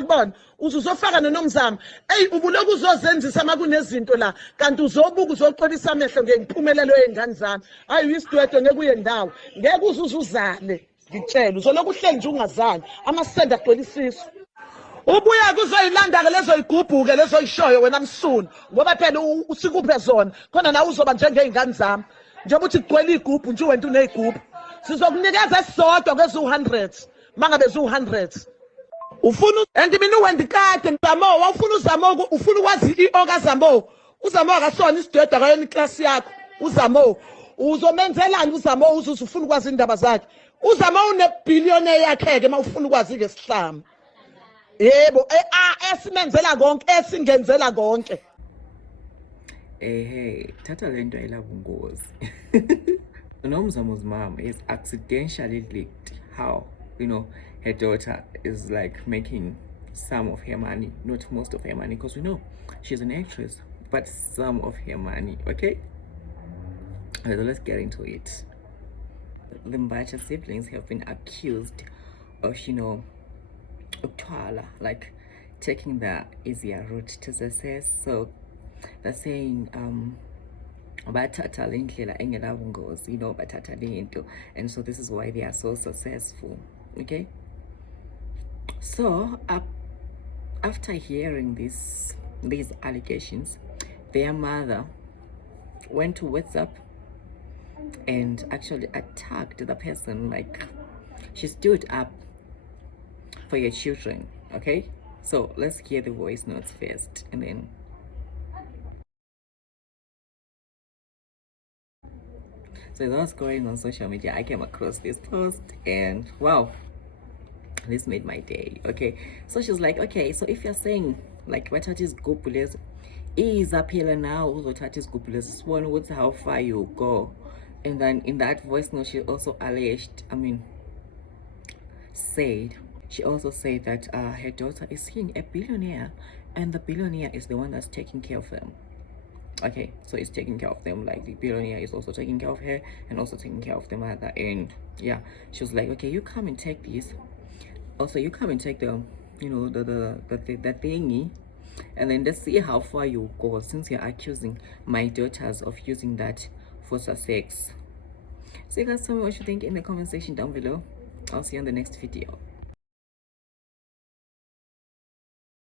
makubona uzofaka noNomzamo ubuloku uzozenzisa makunezinto la kanti uzobuka uzoxolisa amehlo ngemphumelelo yezingane zami hayi isidwedwe ngeke uye ndawo ngeke uzuzale ngitshela uzoloku uhleli nje ungazani amasenda agcwele isisu ubuya kuzoyilanda-ke lezoyigubhuke lezoyishoyo wena msuni ngoba phela usikuphe zona khona nawe uzoba njengey'ngane zami njengoba uthi kugcwele iy'gubhu nje wena uney'gubhu sizokunikeza esisodwa kweziwu-100 uma ngabe ziwu-100 ufuna and mina uwendikade Nomzamo wawufuna uZamo ufuna ukwazi i-o kaZamo uZamo akasona isidwedwe akayona iklasi yakho uZamo uzomenzelani uZamo ufuna ukwazi indaba zakhe uZamo unebhiliyoni yakhe-ke uma ufuna ukwazi-ke sihlama yebo esimenzela konke esingenzela konke hey thatha le nto ayilabungozi Nomzamo's mom is accidentally leaked how her daughter is like making some of her money, not most of her money, because we know she's an actress, but some of her money. Okay, so let's get into it. The Mbatha siblings have been accused of Utwala, like taking the easier route to success. So they're saying bathatha le ndlela engenabungozi bathatha le nto, and so this is why they are so successful. Okay, so after hearing these allegations, their mother went to WhatsApp and actually attacked the person. Like, she stood up for your children. Okay, so let's hear the voice notes first, and then so as I was going on social media, I came across this post and wow, this made my day. Okay, so she's like, okay, so if you're saying like bathatha izigubhu lezi izaphela now uzothatha izigubhu lezi sibone ukuthi how far you go. And then in that voice note she also alleged, she also said that her daughter is seeing a billionaire and the billionaire is the one that's taking care of them. Okay, so it's taking care of them, like the billionaire is also taking care of her and also taking care of the mother. And yeah, she was like, okay, you come and take this, also you come and take the the thingy, and then let's see how far you go, since you're accusing my daughters of using that for sex. So you guys tell me what you think in the comment section down below. I'll see you on the next video.